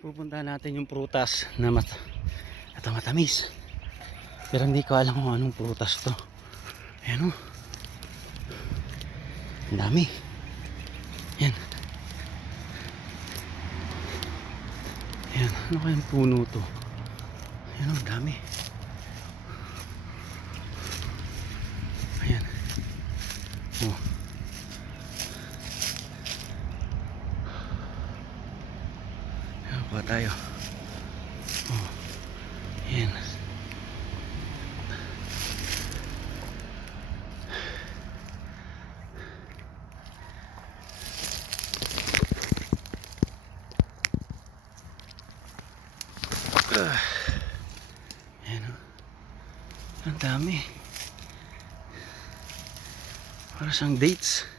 pupunta natin yung prutas na mat ito matamis. Pero hindi ko alam kung anong prutas to. Ayan o. Ang dami. Yan. Yan. Ano kayang puno to? Ayan o, ang dami. Ayan. Oh. Pa tayo. Oh. Ayan. Ah. Ayan o. Ang dami. Para siyang dates.